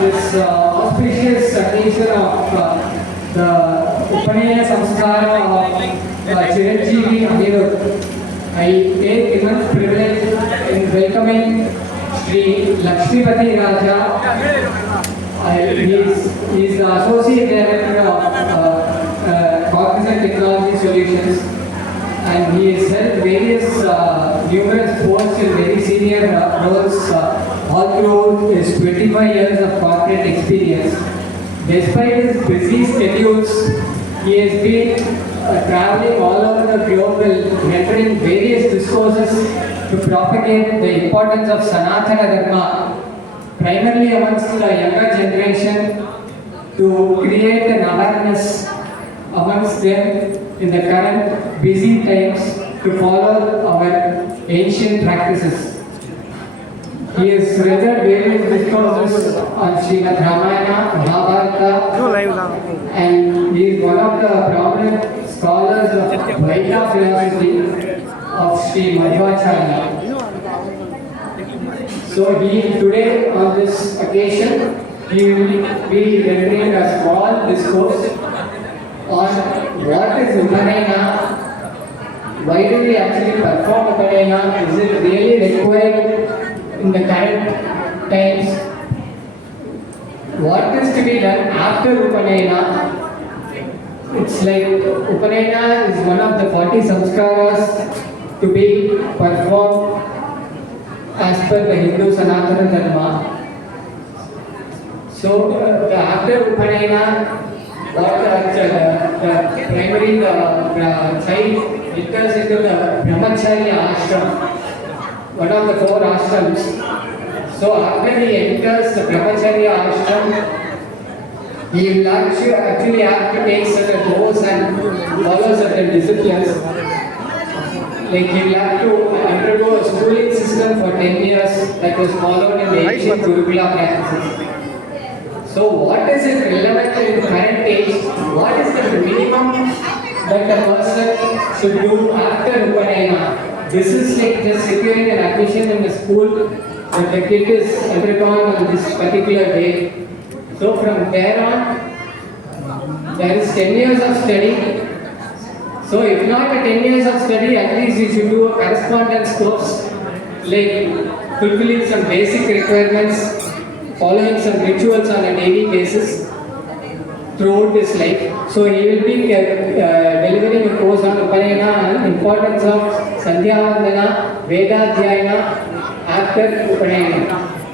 this auspicious occasion of the Upanayana samskara of Chi.Anirudh, I take immense privilege in welcoming Sri Lakshmipathiraja. He is the Associate Director of Cognizant Technology Solutions, and he has held various numerous posts in very senior roles all through his 25 years of corporate experience. Despite his busy schedules, he has been traveling all over the globe, mentoring various discourses to propagate the importance of Sanatana Dharma, primarily amongst the younger generation, to create an awareness amongst them in the current busy times to follow our ancient practices. He has rendered various discourses on Srimad Ramayana, Mahabharata, and he is one of the prominent scholars of Vedanta philosophy of Sri Madhvacharya. So today on this occasion, he will be rendering a small discourse on what is Upanayana, why do we actually perform Upanayana, is it really required in the current times, what is to be done after Upanayana. It's like Upanayana is one of the 40 samskaras to be performed as per the Hindu Sanatana Dharma. So after Upanayana, what the primary child enters into the Brahmacharya ashram, one of the 4 ashrams. So after he enters the Brahmacharya ashram, he will actually have to take certain oaths and follow certain disciplines. Like he will have to undergo a schooling system for 10 years that was followed in the ancient Gurukula practices. So what is it relevant in the current age? What is the minimum that a person should do after Upanayana? This is like just securing an admission in the school that the kid is undergone on this particular day. So from there on, there is 10 years of study. So if not a 10 years of study, at least you should do a correspondence course, like fulfilling some basic requirements, following some rituals on a daily basis throughout his life. So he will be delivering a course on Upanayana and importance of Sandhya Vandana, Vedadhyayana after Upanayana.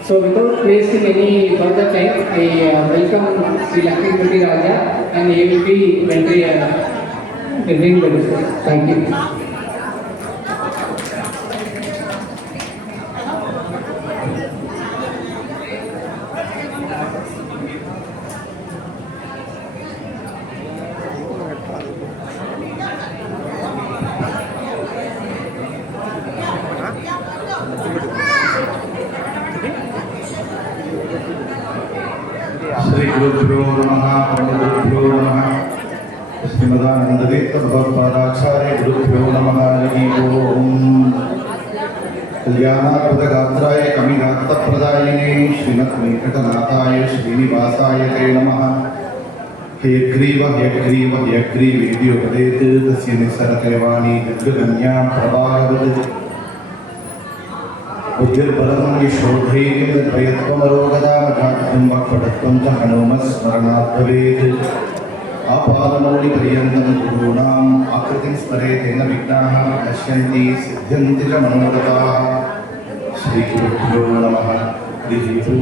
So without wasting any further time, I welcome Sri Lakshmipathiraja and he will be delivering the discourse. Thank you. Sri Gurubhyo Namaha, Panditubhyo Namaha, Srimadanandadita Bhagavadacharya Gurubhyo Namaha, Om Kalyana Gāyatri Kamigata Pradayine, Srimad Venkatanathaya, Srinivasaya Te Namaha, Hekriva, Hekriva, Hekriva, Vidyo Padete, Tasya Nisaratevani, Gaganya, Prabhagavad, Ujjirpalam Yishodhri, Prayatvamarogada, Gatam Vakpadatvam Hanumas, Maranathaved, Apadanoli Priyantam Gurunam, Akritim Sparetena Vignaha, Ashyanti, Siddhanti Manodataha, Sri Gurubhyo Namaha, Dijitu.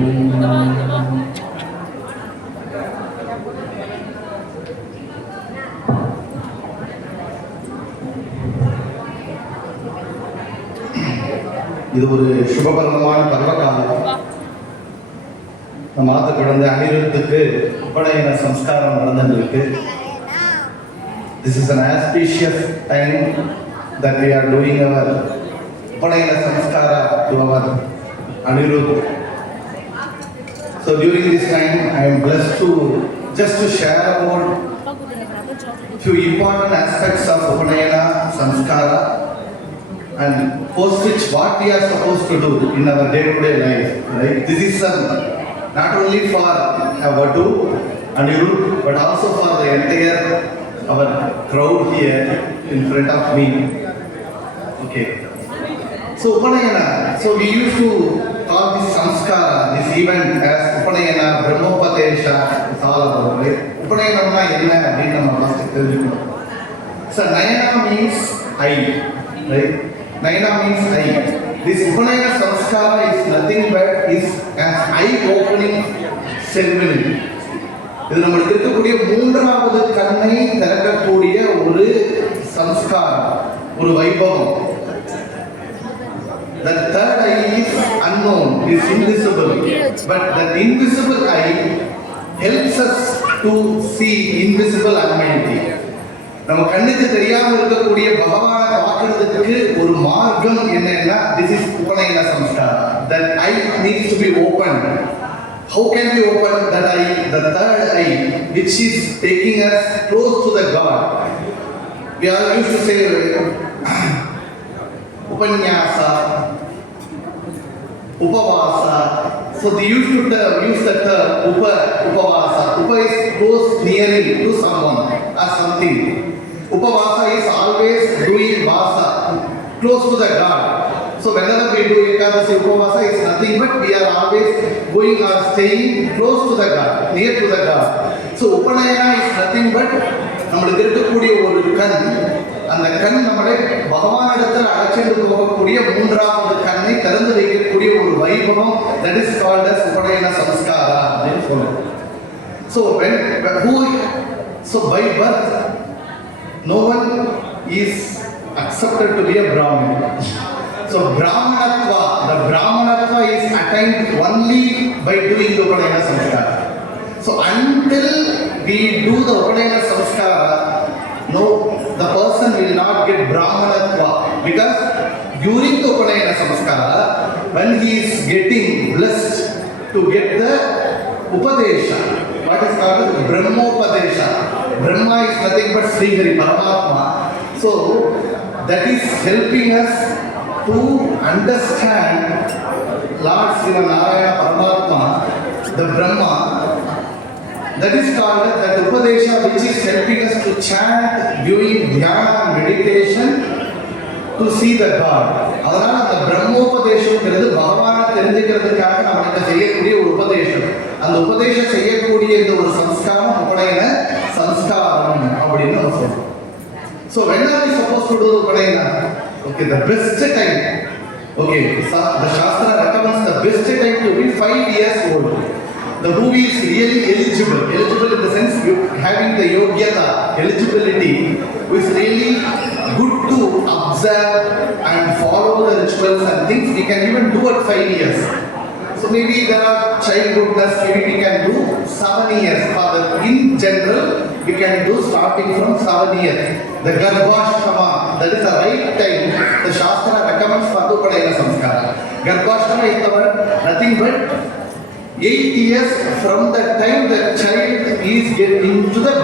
இது ஒரு சுபபரணமான பர்வகாலம். நம்ம ஆத்து கடந்த அனிருத்துக்கு உபநயன சம்ஸ்காரம் நடந்துருக்கு. This is an auspicious time that we are doing our upanayana samskara to our Anirudh. So during this time I am blessed to share about few important aspects of upanayana samskara and post which what we are supposed to do in our day-to-day life, right? This is some not only for Vadu, Anirudh, but also for the entire our crowd here in front of me. Okay. So Upanayana, so we used to call this samskara, this event as Upanayana, Brahmopadesha, it's all about, right? Upanayana na enna appadina nama first theriyum. So Nayana means eye, right? Nayana means eye. This Upanayana samskara is nothing but is an eye opening ceremony. இது நம்மளுக்கு இருக்கக்கூடிய மூன்றாவது கண்ணை திறக்கக்கூடிய ஒரு சம்ஸ்காரம், ஒரு வைபவம். The third eye is unknown, is invisible, but the invisible eye helps us to see invisible Almighty. நம்ம கண்ணுக்கு தெரியாம இருக்கக்கூடிய பகவானை பார்க்கிறதுக்கு ஒரு மார்க்கம் என்னன்னா, this is Upanayana samskara. That eye needs to be opened. How can we open that eye, the third eye, which is taking us close to the God? We all used to say Upanyasa, Upavasa. So they used to use the term Upavasa. Upa is close, nearing to someone or something. Upavasa is always doing vasa, close to the God. So whenever we do Ekadasi Upavasa, it's nothing but we are always going or staying close to the God, near to the God. So Upanayana is nothing but நம்மளுக்கு இருக்கக்கூடிய ஒரு கண், அந்த கண் நம்மளை பகவானிடத்தில் அழைச்சிட்டு போகக்கூடிய மூன்றாவது கண்ணை திறந்து வைக்கக்கூடிய ஒரு வைபவம், that is called as Upanayana samskara அப்படின்னு சொல்றோம். So by birth no one is accepted to be a Brahmin. So Brahmanatva, the Brahmanatva is attained only by doing the Upanayana samskara. So until we do the Upanayana samskara, no, the person will not get Brahmanatva, because during the Upanayana samskara, when he is getting blessed to get the Upadesha, what is called Brahmopadesha. Brahma is nothing but Sri Hari Paramatma. So that is helping us to understand Lord Sri Narayana Paramatma, the Brahma. That is called that Upadesha, which is helping us to chant during dhyana meditation to see the God. அதனால அந்த பிரம்மோபதேசம்ங்கிறது பகவானை தெரிஞ்சுக்கிறதுக்காக நமக்கு செய்யக்கூடிய ஒரு உபதேசம். அந்த உபதேசம் செய்யக்கூடிய இந்த ஒரு சம்ஸ்காரம் உபநயன சம்ஸ்காரம் அப்படின்னு நம்ம சொல்றோம். So when are we supposed to do Upanayana? Okay, the best time. Okay, the Shastra recommends the best time to be 5 years old. The who is really eligible in the sense having the yogyata, eligibility, who is really good to observe and follow the rituals and things, we can even do at 5 years. So maybe there are childhoodness, maybe we can do 7 years. In general, we can do starting from 7 years. The Garbhashtama, that is the right time. The Shastra recommends for the Upanayana samskara. Garbhashtama is nothing but 8 years from the time the child is getting into the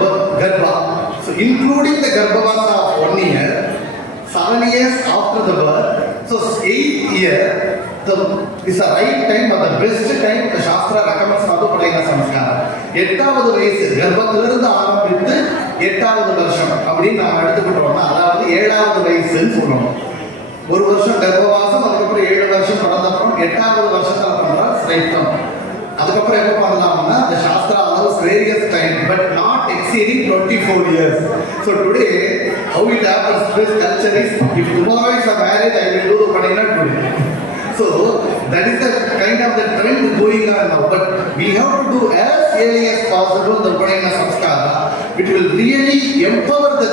Garbha. So including the Garbhavasa of 1 year, 7 years after the birth, so 8 years is the right time or the best time the Shastra recommends for the Upanayana samskara. 8வது வயசு கர்ப்பத்திலிருந்து ஆரம்பித்து 8வது வருஷம் அப்படின்னு நாம எடுத்துக்கிட்டோம்னா, அதாவது 7வது வயசுன்னு சொல்றோம். ஒரு வருஷம் கர்ப்பவாசம், அதுக்கப்புறம் 7 வருஷம் கடந்தப்புறம் 8வது வருஷத்துல பண்றா ஸ்ரைத்தம். அதுக்கப்புறம் எப்போ பண்ணலாம்னா the Shastra allows various time but not exceeding 24 years. So today how it happens, this culture is, if tomorrow is a marriage, I will do the Upanayana today. So that is the kind of the trend going on now. But we have to do as early as possible the Upanayana samskara, which will really empower the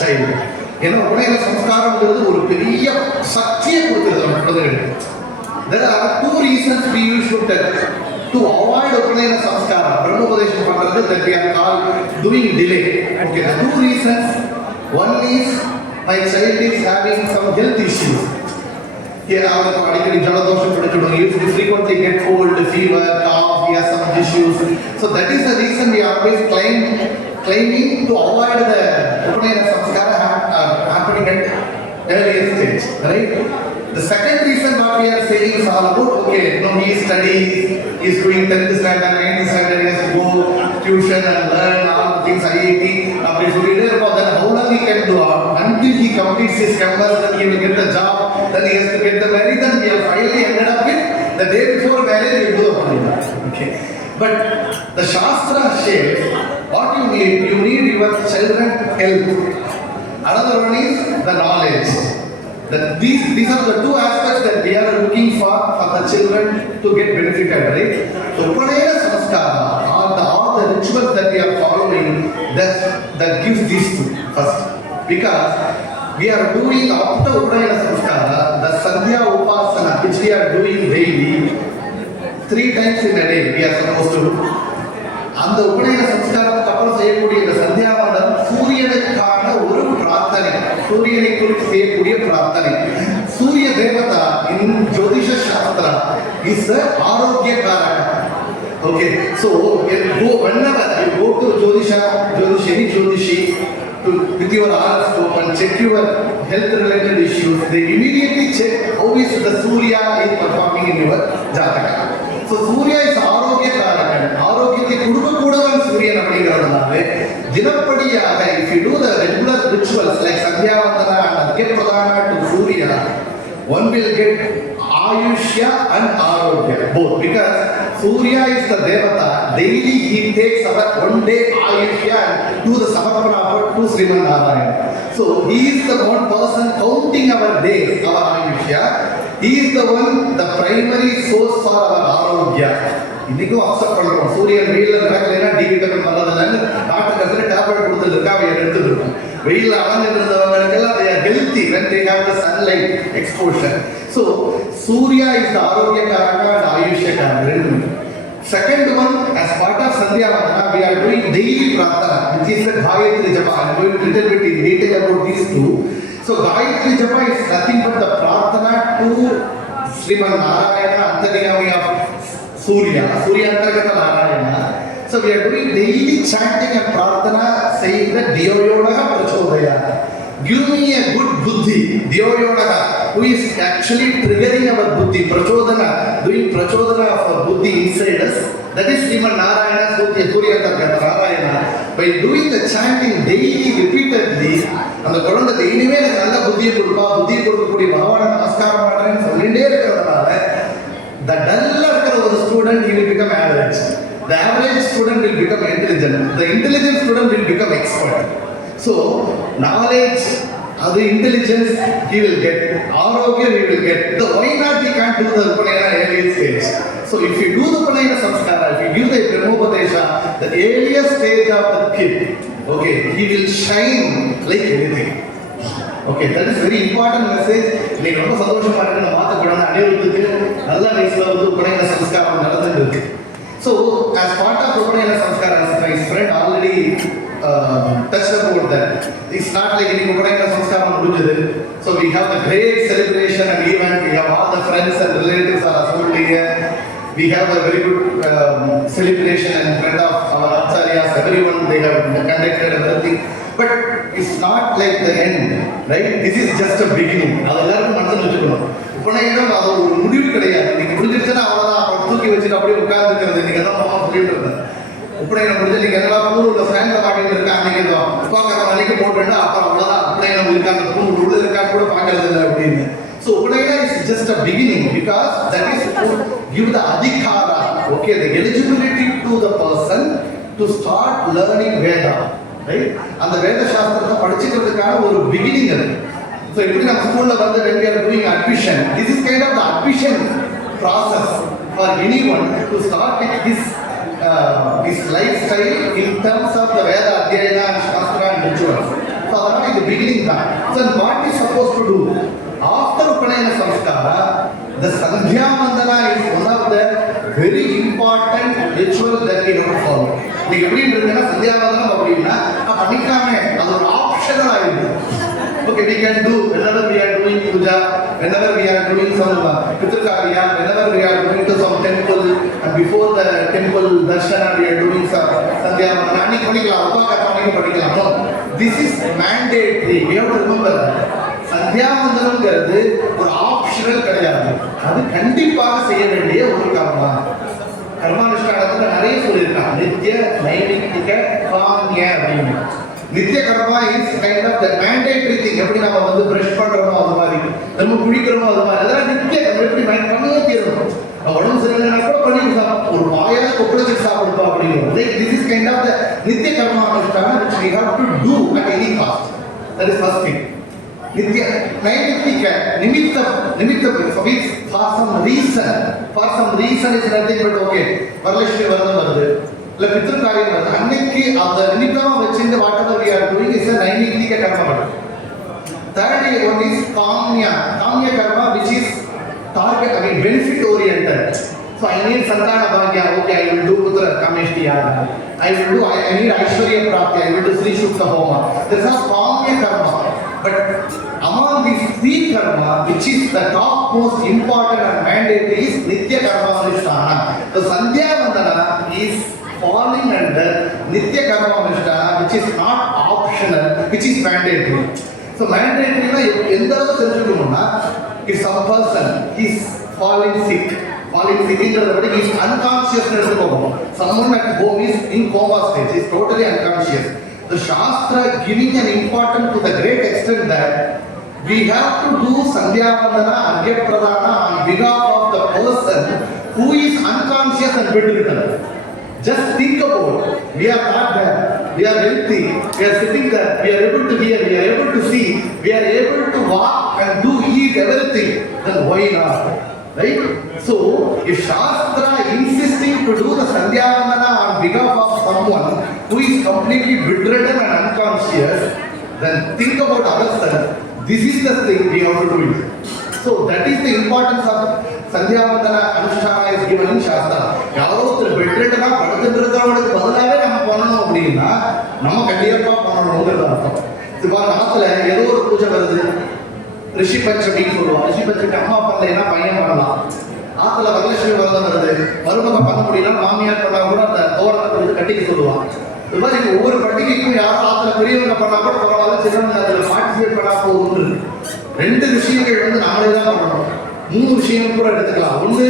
child. ஏன்னா உபநயன சம்ஸ்காரம்ங்கிறது ஒரு பெரிய சக்தியை கொடுக்குறது நம்ம குழந்தைகளுக்கு. There are 2 reasons we should to avoid Upanayana samskara, Brahmopadesha பண்றது, that we are called doing delay. Okay, the 2 reasons. One is my child is having some health issues. Here அவருக்கு அடிக்கடி ஜலதோஷம் பிடிச்சிடும், he frequently get cold, fever, cough, he has some issues. So that is the reason we always claiming to avoid the Upanayana samskara happening at earlier stage, right? The second reason what we are saying is all about, okay, no, he is studying, he is doing 10th standard, 9th standard, he has to go tuition and learn all the things, IIT, then how long he can do until he completes his campus, then he will get the job, then he has to get the marriage, then we have finally ended up with the day before marriage, we do the Upanayana. Okay. But the Shastra says, what you need your children health. Another one is the knowledge. That these are the two aspects that we are looking for the children to get benefited, right? So Upanayana samskara all the rituals that we are following that gives these two first. Because we are doing after Upanayana samskara, the Sandhya Upasana which we are doing daily, 3 times in a day we are supposed to do. அந்த உபநயன சம்ஸ்காரத்துக்கு அப்புறம் செய்யக்கூடிய இந்த சந்தியா வந்தனம் சூரியனுக்கான ஒரு பிரார்த்தனை, சூரியனை குறித்து செய்யக்கூடிய பிரார்த்தனை. சூரிய தேவதா இன் ஜோதிஷ சாஸ்திரா இஸ் ஆரோக்கிய காரக. Okay, so whenever you go to any Jyotishi with your horoscope and check your health related issues, they immediately check how is the Surya is performing in your Jataka. So Surya is ஆரோக்கிய காரகன். ஆரோக்கியத்தை கொடுக்கக்கூடவன் சூரியன் அப்படிங்கிறதுனால தினப்படியாக if you do the regular rituals like Sandhya Vandana and Arghya Pradana to Surya, one will get Ayushya and Arogya both, because Surya is the Devata. Daily he takes our 1 day Ayushya and do the Samarpana to Sriman Narayana. So he is the one person counting our days, our Ayushya. He is the one, the primary source for our Arogya. இன்னைக்கும் accept பண்றோம். சூரியன் வெயில்ல நடக்கலைன்னா D vitamin வர்றதுலன்னு doctor கருத்து tablet கொடுத்துருக்கா, அவ எடுத்துட்டு இருக்கும். வெயில்ல அலைஞ்சிருந்தவங்களுக்கெல்லாம் they are healthy when they have the sunlight exposure. So Surya is the Arogya Karaka and Ayushya Karaka. Second one, as part of Sandhya Vandana, we are doing daily prarthana, which is the Gayatri Japa. I am going to little bit in detail about these two. So Gayatri Japa is nothing but the prarthana to Sriman Narayana, Antaryami of Surya Antargata Narayana. So we are doing daily chanting and prarthana saying that Diyoyodaha Prachodaya. Give me a good buddhi, Diyoyodaha, who is actually triggering our buddhi, Prachodana, doing Prachodana of our buddhi inside us. That is Sriman Narayana, Surya Antargata Narayana. By doing the chanting daily, repeatedly, அந்த குழந்தை இனிமே நல்ல புத்தியை கொடுக்கக்கூடிய பகவான நமஸ்காரம் பண்றேன்னு சொல்லிட்டே இருக்கிறதுனால the dull இருக்கிற ஒரு student he will become average. The average student will become intelligent. The intelligent student will become expert. So knowledge, the intelligence he will get, arogya he will get. The why not he can't do the Upanayana early stage? So if you do the Upanayana samskara, if you give the Brahmopadesha, the earliest stage of the kid, okay, he will shine like anything. Okay, that is very important message. நீங்க ரொம்ப சந்தோஷமா இருக்கு. நான் பார்த்த குழந்தை அனிருத்துக்கு நல்ல வயசுல வந்து உபநயன சம்ஸ்காரம் நடந்துருக்கு. So as part of Upanayana samskara, my friend already touched about that. It's not like any Upanayana samskara முடிஞ்சது. So we have a great celebration and event. We have all the friends and relatives are assembled here. We have a very good celebration and friend of our acharyas, everyone they have conducted everything. But it's not like the end, right? This is just a beginning. அது எல்லாருக்கும் மனசுல வச்சுக்கணும். உபநயனம் அது ஒரு முடிவு கிடையாது. நீங்க முடிஞ்சிருச்சுன்னா அவ்வளவுதான், அப்புறம் தூக்கி வச்சுட்டு அப்படியே உட்கார்ந்துக்கிறது. நீங்க எல்லாம் மாமா சொல்லிட்டு இருந்தேன். உபநயனம் முடிஞ்சு நீங்க எல்லாம் பூர்ல ஃபேன்ல மாட்டிட்டு இருக்கா, அன்னைக்கு உட்கார்ற அன்னைக்கு போட்டுட்டா அப்புறம் அவ்வளவுதான். உபநயனம் இருக்காங்க, பூ உள்ள இருக்காங்க கூட பார்க்கறது இல்லை அப்படின்னு. So Upanayana is just a beginning, because that is to give the adhikara, okay, the eligibility to the person to start learning Veda. Right? And the Veda Shastra படிச்சிக்கிறதுக்கான ஒரு beginning அது. So எப்படி நம்ம ஸ்கூல்ல வந்து when we are doing admission, this is kind of the admission process for anyone to start with his lifestyle in terms of the Veda Adhyayana and Shastra and rituals. So that is the beginning time. So what is supposed to do? After Upanayana samskara, the Sandhya Vandana is one of the very important rituals that we have to follow. நீங்க எப்படி இருக்குன்னா சந்தியா வந்தனம் அப்படின்னா பண்ணிக்காம அது ஒரு optional ஆயிடுது. Okay, we can do whenever we are doing puja, whenever we are doing some pitrakarya, whenever we are going to some temple, and before the temple darshana we are doing some Sandhya Vandana. அன்னைக்கு பண்ணிக்கலாம், உபாகாரம் அன்னைக்கு பண்ணிக்கலாம். No, this is mandatory. We have to remember that. Sandhya வந்தனம்ங்கிறது ஒரு optional கிடையாது, அது கண்டிப்பாக செய்ய வேண்டிய ஒரு கர்மா. கர்மானுஷ்டானத்துல நிறைய சொல்லியிருக்காங்க, நித்திய நைமித்திக காமிய அப்படின்னு. நித்திய கர்மா is kind of the mandatory thing. எப்படி நம்ம வந்து பிரஷ் பண்றோமோ அது மாதிரி, நம்ம குளிக்கிறோமோ அது மாதிரி, அதெல்லாம் நித்திய எப்படி மைண்ட் பண்ணியே தீரணும். உடம்பு சரியில்லைன்னா கூட பண்ணி ஒரு வாயால கொப்பளிச்சு சாப்பிடுப்பா அப்படின்னு. This is kind of the நித்திய கர்மானுஷ்டானம் which we have to do at any cost. That is first thing. Nitya naimittika nimittam for some reason is nothing but okay. Varalakshmi Varadam varudhu illa pitru karyam varudhu, annekku adha nimittama vechinde whatever we are doing is a naimittika karma. Third one is kamya karma, which is target, I mean benefit oriented. So I need santana bhagya, okay, I will do putra kameshti yaga, I need aishwarya prapti, I will do sri shukta homa. There is a kamya karma. But among these three karma, which is the top most important and mandatory, is nitya karma anushtana. So Sandhya Vandana is falling under nitya karma anushtana, which is not optional, which is mandatory. So mandatory na endha senjukumna, if some person is falling sick inradhu he is unconscious nu edukovom. Someone at home is in coma stage, is totally unconscious. The Shastra giving an importance to the great extent that we have to do Sandhya Vandana, Arghya Pradana on behalf of the person who is unconscious and bedridden. Just think about, we are not there, we are healthy, we are sitting there, we are able to hear, we are able to see, we are able to walk and do, eat everything, then why not? Right? So, if Shastra insisting to do the Sandhya Vandana on behalf of someone who is completely bedridden and unconscious, then think about ourselves. This is the thing we have to do it. So, that is the importance of Sandhya Vandana Anushtana is given in Shastra. யாரோ ஒரு bedridden படுத்துட்டு இருக்கிறவங்களுக்கு பதிலாவே நம்ம பண்ணணும் அப்படின்னா நம்ம கண்டிப்பா பண்ணணும்ங்கிறது அர்த்தம். இப்போ நாத்துல ஏதோ ஒரு பூஜை வருது, ரிஷி பஞ்சமின்னு சொல்லுவாங்க. ரிஷி பஞ்சமி அம்மா பண்ணலைன்னா பையன் பண்ணலாம். ஆத்துல வரலட்சுமி விரதம் வருது, மருமக பண்ண முடியல, மாமியார் பண்ணா கூட அந்த தோரணத்தை கொடுத்து கட்டிக்க சொல்லுவாங்க. இது மாதிரி ஒவ்வொரு பண்டிகைக்கும் யாரும் ஆத்துல பெரியவங்க பண்ணா கூட பரவாயில்ல, சின்னவங்க அதில் பார்ட்டிசிபேட் பண்ணா போகுது. ரெண்டு விஷயங்கள் வந்து நாமளே தான் பண்ணணும். மூணு விஷயம் கூட எடுத்துக்கலாம். ஒன்று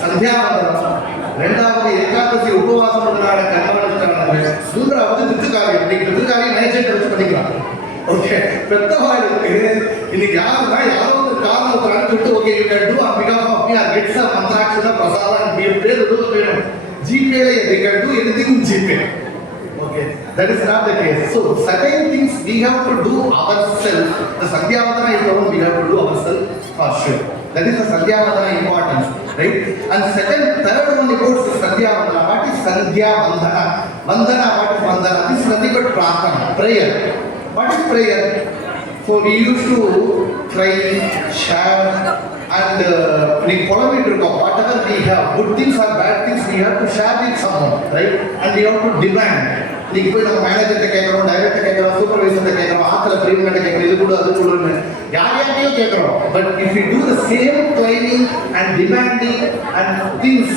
சந்தியா வந்தனம், ரெண்டாவது ஏகாதசி உபவாசம் பண்ணாட கர்மானுஷ்டானங்கள், மூன்றாவது பித்ருக்காரியம். இன்னைக்கு பித்ருக்காரியம் மேஜெட் வச்சு பண்ணிக்கலாம். ஓகே, பெத்தவாளுக்கு இன்னைக்கு யாருன்னா யாரோ ஒரு காரணத்தை அனுப்பிட்டு okay you can do on because of me are gets a மந்த்ராட்சத பிரசாதம் பேர் எதுவும் வேணும். ஜிபேல they can do anything in GPay. Okay, that is not the case. So certain things we have to do ourselves. The Sandhya Vandana is what we have to do ourselves for sure. That is the Sandhya Vandana importance, right? And third one about Sandhya Vandana. What is Sandhya Vandana? Vandana, what is Vandana? This is nothing but prarthana, prayer. What is prayer? So we used to try, share, and we follow it. Whatever we have, good things or bad things, we have to share with someone, right? And we have to demand. Like we have manager te kekro, director te kekro, supervisor te kekro, athla premium te kekro, idu kudu adu kudu. Yaar kekro. But if we do the same claiming and demanding and things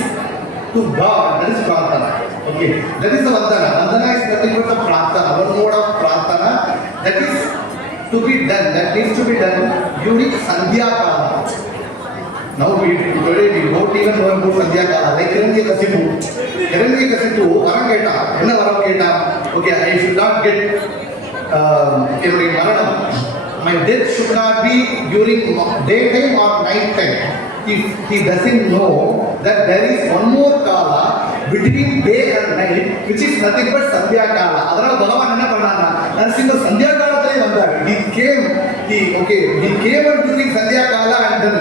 to God, that is prarthana. Okay, that is the Vandana. Vandana is nothing but the prarthana, one mode of prarthana that is to be done, that needs to be done during Sandhya Kala. Now today we don't even know about Sandhya Kala. Like Hiranyakasipu, varam keta, enna varam keta? Okay, I should not get maranam. My death should not be during daytime or night time. If he doesn't know that there is one more kala between day and night, which is nothing but Sandhya Kala. Adara Bhagavan enna pannana? Narasimha Sandhya Kalathile vandar. He came during Sandhya Kala and then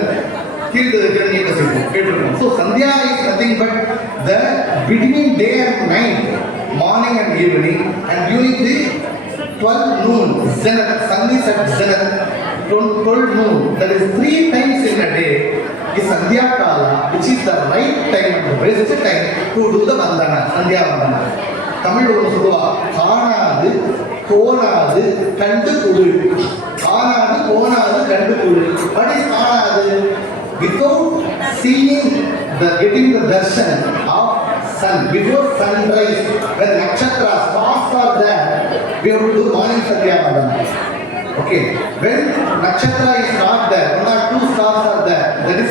killed the Hiranyakasipu. So Sandhya is nothing but the between day and night, morning and evening, and during the 12 noon, zenith, sun is at zenith, 12 noon, that is 3 times in a day, is Sandhya Kala, which is the right time, the best time to do the Vandana, Sandhya Vandana. Tamil ஒன்று சொல்லுவா, காணாது கோணாது கண்டு குடு. காணாது கோணாது கண்டு குடு. What is காணாது? Without seeing getting the darshan of sun, before sunrise, when nakshatra stars are there, we have to do morning Sandhya Vandana. Okay, when nakshatra is not there, 1 or 2 stars are there, that is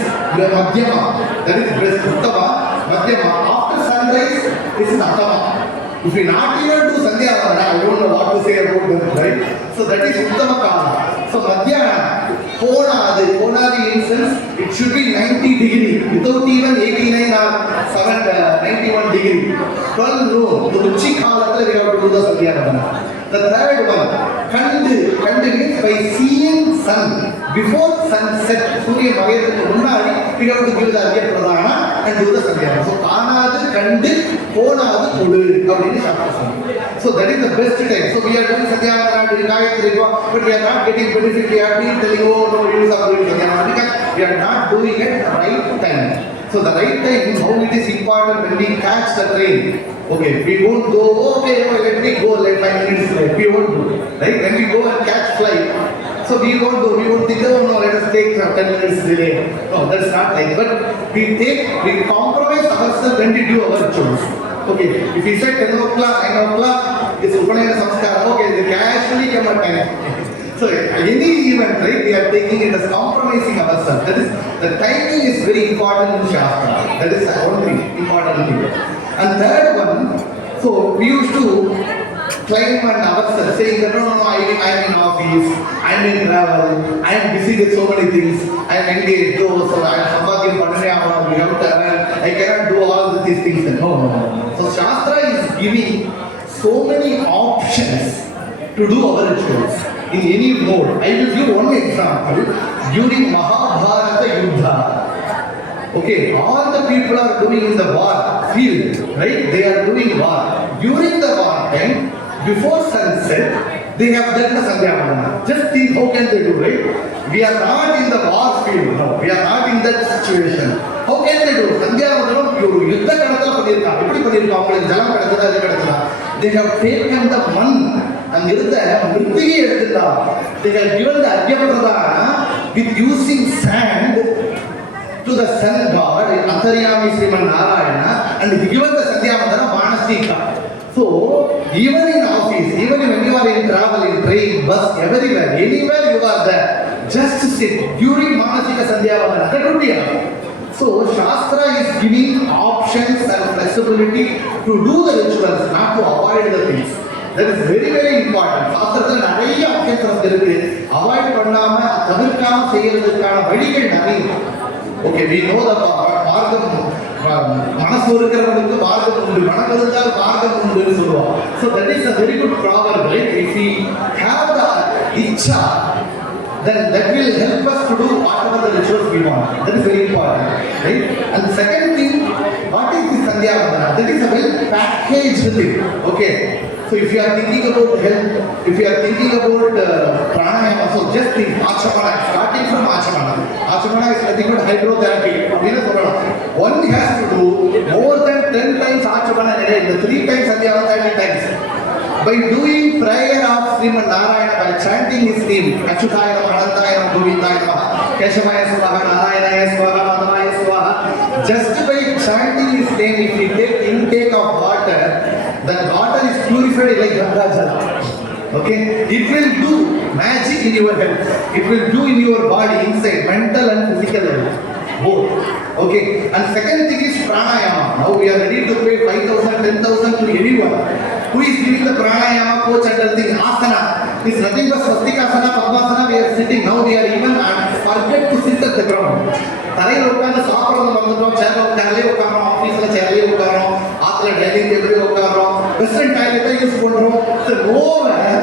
madhyama, that is best, uttama, madhyama. After sunrise, this is attama. If we not even do Sandhya Vandana, I don't know what to say about them, right? So that is uttama kala. So madhyana, kona in sense, it should be 90 degree, without even 89 or 91 degree. 12 noon, the ruchi kala, we have to do the Sandhya Vandana. The third one, Kandu means by seeing sun before sunset. Surya Magayatri Munnadi, we have to give the Arya Pradhana and do the Sandhya. So Kanadu, Kandu, Konadu, Kudu. So that is the best time. So we are doing Sandhya Vandana, doing Gayatri, but we are not getting benefit. We are being telling, oh no, use of doing Sandhya Vandana, because we are not doing it at the right time. So the right time is how it is important when we catch the train. Okay, we won't go, okay, let me go, let 5 minutes late. We won't do, right? When we go and catch flight, so we won't do, we won't think, oh no, let us take 10 minutes delay. No, that's not like, but we compromise ourselves when we do our chores. Okay, if we said 10 o'clock, 9 o'clock, it's Upanayana samskara, okay, they casually come at 10. So any event, right, we are taking it as compromising ourselves. That is, the timing is very important in Shastra. That is the only important thing. And third one, so we used to claim on ourselves, saying that no, I am in office, I am in travel, I am busy with so many things, I am engaged, so I am Sambhagyam Padanayama, we have to, I cannot do all these things. No. So Shastra is giving so many options to do our rituals in any mode. I will give one example. During Mahabharata Yuddha, okay, all the people are doing in the war field, right? They are doing war. During the war time, before sunset, they have done the Sandhya Vandana. Just think how can they do, right? We are not in the war field, no. We are not in that situation. How can they do? Sandhya Vandana, you Yuddha Kadata Padirka, Ipudi Padirka, Jalam Kadata, Kadata. They have taken the one and they have given the Arya Pradhana with using sand to the sun god, Antaryami Sriman Narayana, and given the Sandhya Vandana Manasika. So, even in office, even when you are in travel, in train, bus, everywhere, anywhere you are there, just sit during Manasika Sandhya Vandana. That would be enough. So, Shastra is giving options and flexibility to do the rituals, not to avoid the things. That is very, very important. Shastrathil நிறைய options இருக்கு. Avoid பண்ணாம, தவிர்க்காம செய்யறதுக்கான வழிகள் நிறைய. Okay, we know the மார்க்கம் மனசு இருக்கிறவங்களுக்கு மார்க்கம் உண்டு, மனம் இருந்தால் மார்க்கம் உண்டுன்னு சொல்லுவோம். So that is a very good proverb, right? If we have the ichha, then that will help us to do whatever the rituals we want. That is very important, right? And the second thing, what is the Sandhya Vandana? That is a well packaged thing. Okay. So if you are thinking about health, if you are thinking about pranayama, so just think Achamana, starting from Achamana. Achamana is nothing but hydrotherapy. One has to do more than 10 times Achamana a day, the 3 times Sandhya Vandana times. By doing prayer of Sriman Narayana, by chanting his name, Achyutaya Namaha, Anantaya Namaha, Govindaya Namaha, Keshavaya Swaha, Narayanaya Swaha, Madhavaya Swaha, just by chanting his name, if we take intake of water, that water is purified like Ganga Jala. Okay? It will do magic in your health. It will do in your body, inside, mental and physical health. Both. Okay? And second thing is pranayama. Now we are ready to pay 5,000, 10,000 to anyone. Who is giving the pranayama, coach and everything? Asana. It's nothing but Swastikasana, Padmasana. We are sitting. Now we are even forget to sit at the ground. தரையில் உட்கார்ந்து சாப்பிடணும் வந்துட்டோம், சேர்ல உட்கார்லே உட்காரோம், ஆஃபீஸ்ல சேர்லயே உட்காரோம், ஆத்துல dining டேபிள்ல உட்காரோம், western டாய்லெட்டை use பண்றோம். So nowhere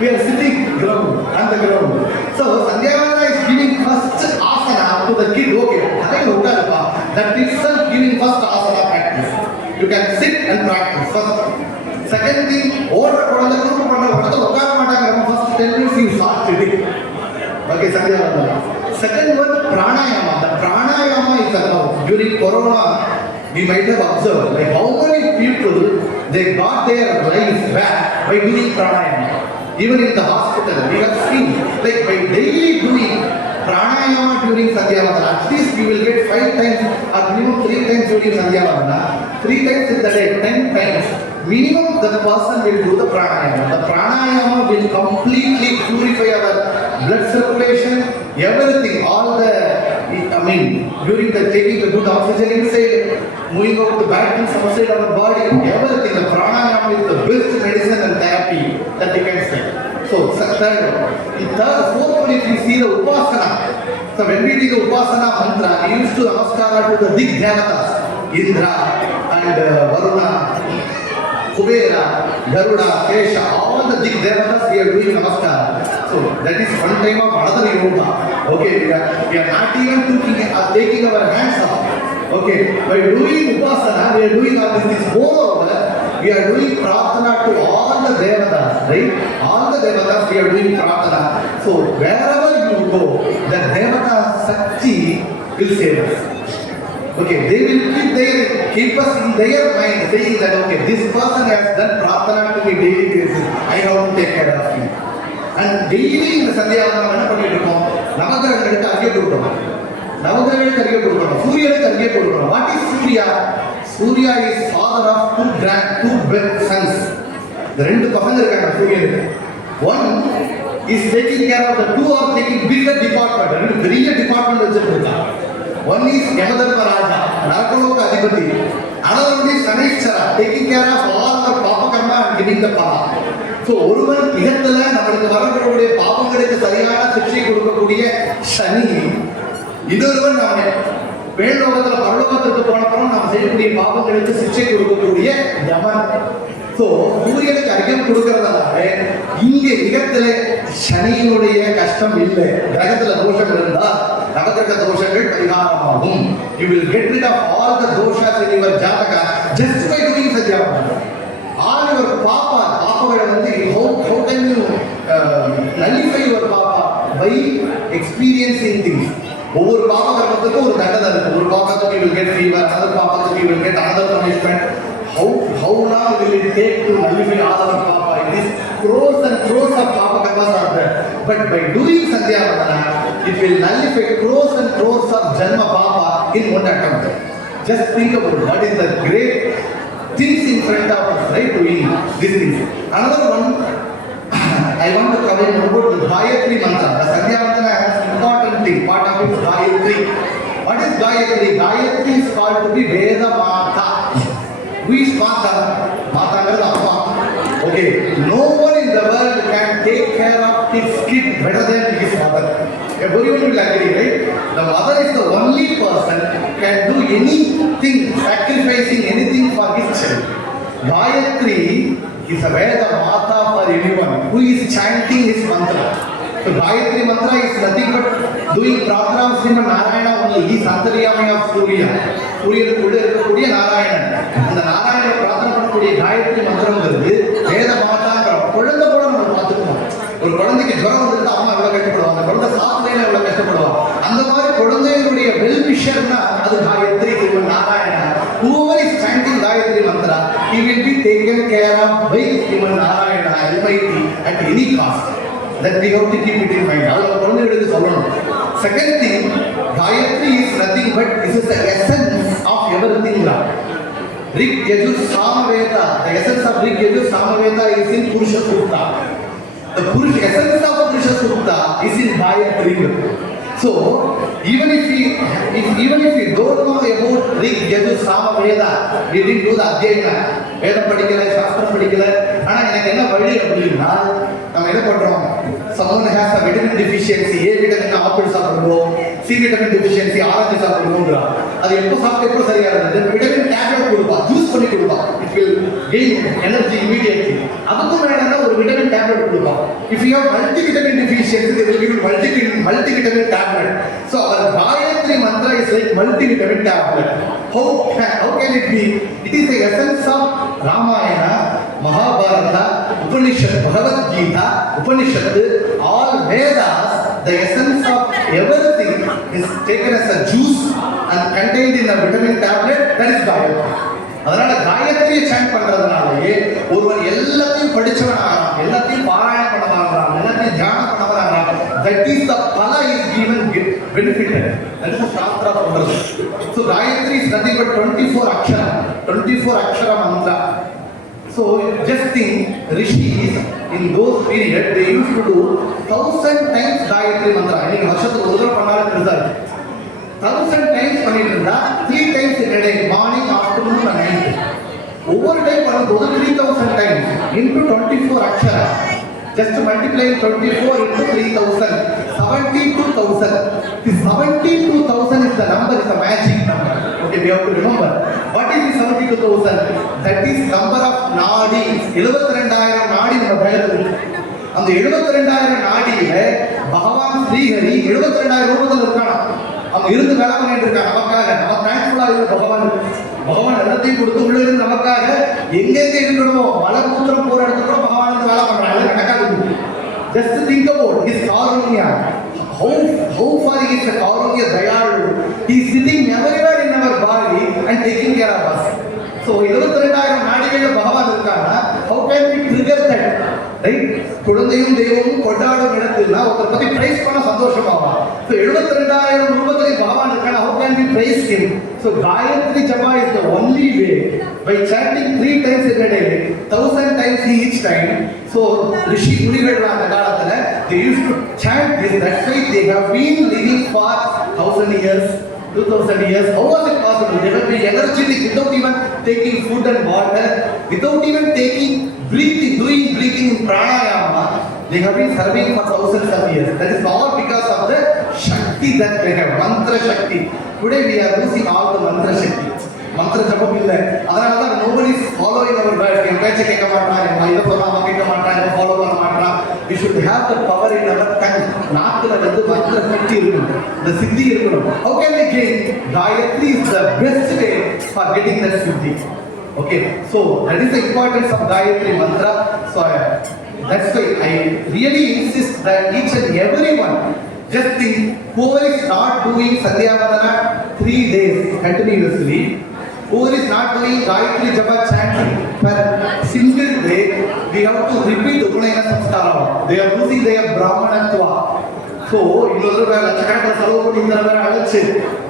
we are sitting ground on the ground. So Sandhya Vandana is giving first asana to the kid. Okay, தரையில் உட்காருப்பா. That itself giving first asana practice. You can sit and practice first. Second thing, order குழந்தை group பண்ற உடனே உட்கார மாட்டாங்க. First 10 minutes you start sitting. Okay, Sandhya Vandana. Second one, pranayama. The pranayama is allowed. During Corona, we might have observed like how many people they got their life back by doing pranayama. Even in the hospital, we have seen like by daily doing pranayama during Sandhya Vandana, at least we will get 5 times or minimum 3 times during Sandhya Vandana. 3 times in the day, 10 times. minimum the person will do the pranayama. The pranayama will completely purify our blood circulation, everything, all the, during the taking the good oxygen inside, moving out the bad things outside our body, everything, the pranayama is the best medicine and therapy that we can say. So, third, fourth one, if you see the upasana. So when we do the upasana mantra, we used to namaskara to the Dig Devatas, Indra and Varuna, Kubera, Garuda, Kesha, all the Dig Devatas we are doing namaskara. So that is one time of another yoga. Okay, we are not even taking our hands off. Okay, by doing upasana, we are doing all these things. Moreover, we are doing prarthana to all the devatas, right? All the devatas we are doing prarthana. So wherever you go, the devata Sakti will save us. Okay, they will keep us in their mind, saying that okay, this person has done prarthana to me daily basis. I have to take care of him. And daily in the Sandhya Vandana என்ன பண்ணிட்டு இருக்கோம்? நவகிரகங்களுக்கு அர்க்கியம் கொடுக்கணும். நவகிரகங்களுக்கு அர்க்கியம் கொடுக்கணும். சூரியனுக்கு அர்க்கியம் கொடுக்கணும். What is Surya? Surya is father of two sons. The ரெண்டு பசங்க இருக்காங்க சூரியனுக்கு. One is taking care of the two or taking bigger department. ரெண்டு பெரிய டிபார்ட்மெண்ட் வச்சிருக்காங்க. One is Yamadharmaraja, Narkaloka Adhipati. Another one is Sanishchara, taking care of all our Papa Karma and giving the power. So, ஒருவன் இகத்துல நமக்கு வரக்கூடிய பாபங்களுக்கு சரியான சிக்ஷை கொடுக்கக்கூடிய சனி, இன்னொருவன் நாம மேல்லோகத்துல பரலோகத்திற்கு போனப்பறம் நாம் செய்யக்கூடிய பாபங்களுக்கு சிக்ஷை கொடுக்கக்கூடிய யமன். ஸோ சூரியனுக்கு அர்க்கியம் கொடுக்கறதுனால இங்கே இகத்துல சனியினுடைய கஷ்டம் இல்லை. கிரகத்துல தோஷங்கள் இருந்தால் நவகிரக தோஷங்கள் பரிகாரமாகும். You will get rid of all the doshas in your jataka just by doing Sandhya Vandana. All your பாப்பாவை வந்து how can you nullify your papa? By experiencing things. ஒவ்வொரு பாப்பா கர்மத்துக்கும் ஒரு தண்டனை இருக்கு. ஒரு பாப்பாக்கு you will get fever, another பாப்பாக்கு you will get another punishment. How long will it take to nullify all our papa? It is crores and crores of papa karmas are there. But by doing Sandhya Vandana, it will nullify crores and crores of janma papa in one attempt. Just think about what is the great things in front of us, right? Doing these things. Another one, I want to cover about the Gayatri mantra. The Sandhya Vandana has important thing. Part of it is Gayatri. What is Gayatri? Gayatri is called to be Veda Mata. Who is Mata? Mata is Amma. Okay, no one in the world can take care of his kid better than his mother. Everyone will agree, right? The mother is the only person can do anything, sacrificing anything for his child. Gayatri is a Veda Mata for anyone who is chanting his mantra. So Gayatri mantra is nothing but doing prarthana of Srimad Narayana only. He is Antaryami of Surya. சூரியனுக்குள்ள இருக்கக்கூடிய நாராயணன். அந்த நாராயணனை பிரார்த்தனை பண்ணக்கூடிய காயத்ரி மந்திரம்ங்கிறது வேத மாதாங்கிற குழந்தை கூட நம்ம பார்த்துக்கணும். ஒரு குழந்தைக்கு ஜுரம் வந்துட்டு அம்மா எவ்வளவு கஷ்டப்படுவாங்க, குழந்தை சாப்பிடல எவ்வளவு கஷ்டப்படுவாங்க. அந்த மாதிரி குழந்தைகளுடைய வெல்விஷர்னா அது Gayatri Narayana. Whoever is chanting Gayatri mantra, he will be taken care of by Srimad Narayana Almighty at any cost. That we have to keep it in mind. All our குழந்தைகளுக்கு சொல்லணும். Second thing, Gayatri is nothing but this is the essence of everything. Rig Yajur Samaveda, the essence of Rig Yajur Samaveda is in Purusha Sukta. The essence of Purusha Sukta is in Gayatri. So, even if we don't know about Rig Yajur Samaveda, we didn't do the Adhyayana. வேதம் படிக்கல, சாஸ்திரம் படிக்கல. ஆனா எனக்கு என்ன வழி அப்படின்னா நம்ம என்ன பண்றோம்? Someone has a vitamin deficiency, A vitamin apple சாப்பிடுறோம், C vitamin deficiency ஆரஞ்சு சாப்பிடுறோம்ங்கறா. அது எப்போ சாப்பிட்டா எப்போ சரியா இருந்தது? விட்டமின் டேப்லெட் கொடுப்பா, ஜூஸ் பண்ணி கொடுப்பா. It will gain energy immediately. அதுக்கு மேலனா ஒரு விட்டமின் டேப்லெட் கொடுப்பா. If you have multivitamin deficiency, they will give you multivitamin tablet. So our Gayatri mantra is like multivitamin tablet. How can it be? It is the essence of Ramayana, Mahabharata, Upanishad, Bhagavad Gita, Upanishad, all Vedas. The essence of everything is taken as a juice and contained in a vitamin tablet. That is Gayatri. அதனால காயத்ரியை sand பண்றதுனாலயே ஒருவன் எல்லாத்தையும் படிச்சவன் ஆகிறான், எல்லாத்தையும் பாராயணம் பண்ண வாங்குறான், எல்லாத்தையும் தியானம் பண்ண வராங்க. That is the phala is given benefited. That is the shastra சொல்றது. So Gayatri is nothing but 24 akshara mantra. So So just think, rishis in those period they used to do 1000 times Gayatri mantra. I mean, வருஷத்துக்கு ஒரு தடவை பண்ணாலும் பெருசா 1000 times பண்ணிட்டு இருந்தா 3 times in a day, morning, afternoon and night. ஒவ்வொரு time பண்ணும்போது 3000 times into 24 Akshara. Just to multiply 24 into 3000, 72,000. The 72,000 is the number, is the magic number. Okay, we have to remember. What is the 72,000? That is number of nadi. 72,000 nadi நம்ம கையில இருக்கு. அந்த 72,000 நாடியில பகவான் ஸ்ரீஹரி 72,000 ரூபத்தில் இருக்கானா. அவங்க இருந்து வேலை பண்ணிட்டு இருக்காங்க நமக்காக. நம்ம தேங்க்ஃபுல்லா இருக்கு பகவான் எல்லாத்தையும் கொடுத்து உள்ள இருந்து நமக்காக எங்கெங்க இருக்கணுமோ மலமூத்திரம் போற இடத்துல கூட பகவான் வந்து வேலை பண்றாங்க. கணக்காக just think about his karunya. How far he is a karunya dayalu. He is sitting everywhere in our body and taking care of us. So 22,000 நாடிகள்ல பகவான் இருக்கானா, how can we trigger that? Right? குழந்தையும் தெய்வமும் கொண்டாடும் இடத்துல ஒருத்தர் பத்தி price பண்ண சந்தோஷமாவா? So 72,000 ரூபத்திலே பகவான் இருக்கானா, how can we praise him? So Gayatri Japa is the only way. By chanting 3 times in a day, 1000 times each time. So Rishi Munigal அந்த காலத்துல they used to chant this. That's why they have been living for 1000 years, 2000 years. How was it possible? They were energetic without even taking food and water, without even taking breathing, doing breathing in pranayama. They have been serving for thousands of years. That is all because of the Shakti that they have, mantra Shakti. Today we are losing all the mantra Shakti. Mantra ஜபம் இல்லை. அதனால தான் nobody is following our words. என் பேச்சை கேட்க மாட்டான், இதை சொல்லாம கேட்க மாட்டான், இதை ஃபாலோ பண்ண மாட்டான். We should have the power in our tongue. நாக்குல வந்து மந்திர சக்தி இருக்கணும், the சித்தி இருக்கணும். How can we gain? Gayatri is the best way for getting that சித்தி. Okay, so that is the importance of Gayatri mantra. So that's why I really insist that each and everyone just think, whoever is not doing Sandhya Vandana 3 days continuously, whoever is not doing Gayatri Japa chanting per single day, we have to repeat Upanayana samskara. They are losing their Brahmanatva. So, இன்னொரு பேர் லட்சக்கணக்கில் செலவு பண்ணி இந்த பேரை அழைச்சு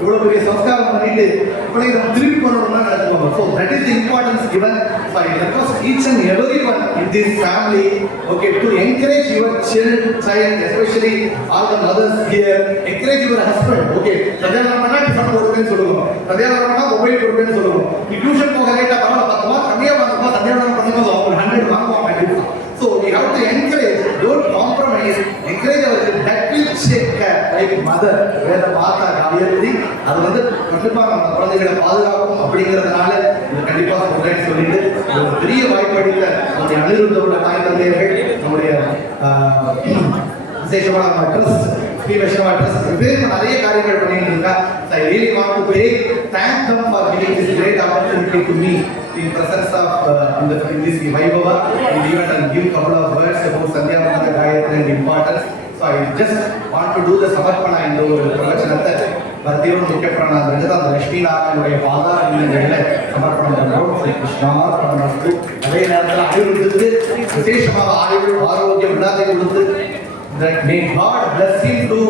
இவ்வளோ பெரிய சம்ஸ்காரம் பண்ணிட்டு Upanayana திருப்பி பண்ணணும்னா நடத்துவாங்க. So, that is the importance given. So, I request each and everyone in this family, okay, to encourage your child, especially all the mothers here, encourage your husband. Okay, சந்தியாவனம் பண்ணா டிஃபன் கொடுப்பேன்னு சொல்லுவோம், சந்தியாவனம் பண்ணா mobile கொடுப்பேன்னு சொல்லுவோம். நீ tuition போக லேட்டாக பரவாயில்ல 10 ரூபா கம்மியாக வாங்குமா, சந்தியாவனம் பண்ணும்போது அவங்க 100 வாங்குவாங்க. So, we have to encourage, don't compromise, encourage our children. That will shape like mother, where the Mata Gayatri, அது வந்து கண்டிப்பா நம்ம குழந்தைகளை பாதுகாக்கும் அப்படிங்கிறதுனால இது கண்டிப்பா சொல்றேன்னு சொல்லிட்டு ஒரு பெரிய வாய்ப்பு அளித்த நம்முடைய அனிருத்தோட தாய் தந்தையர்கள், நம்முடைய விசேஷமான ட்ரஸ்ட், ஸ்ரீ வைஷ்ணவ ட்ரஸ்ட், நிறைய காரியங்கள் பண்ணிட்டு இருக்கா. I really want to thank them for giving this great opportunity to me in presence of in this Vaibhava, and even give couple of words about Sandhya Vandana Gayatri and importance. So I just want to do the samarpana in the pravachanatha Bharatiyodu Mukhyaprana Raghavan and Lakshmipathiraja Father in the samarpana பண்றோம். ஸ்ரீ கிருஷ்ணா பரமஸ்து. அதே நேரத்தில் அனிருத்துக்கு விசேஷமாக ஆரோக்கியம் விடாதை கொடுத்து, that may God bless him to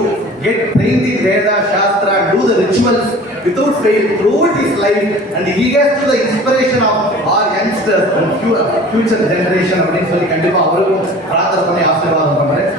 get trained in Veda, Shastra, and do the rituals without fail throughout his life, and he gets to the inspiration of our youngsters and future generation. அப்படின்னு சொல்லி கண்டிப்பா அவருக்கும் பிரார்த்தனை பண்ணி ஆசீர்வாதம் பண்றேன்.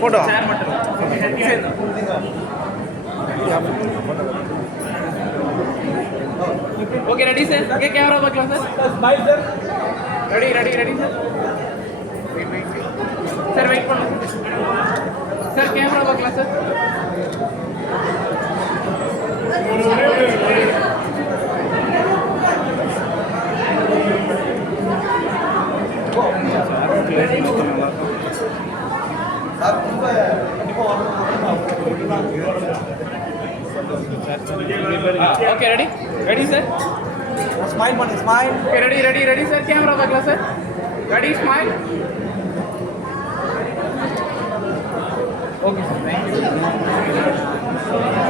Photo. Okay, ready sir? Okay, camera back sir. Smile sir. ready, sir. Wait. Sir, wait for me. Sir, camera bakla, sir. Okay, ready, sir. Smile, man, smile. Okay, ready, sir. Camera bakla, sir. Ready, smile. Okay, sir. Thank you.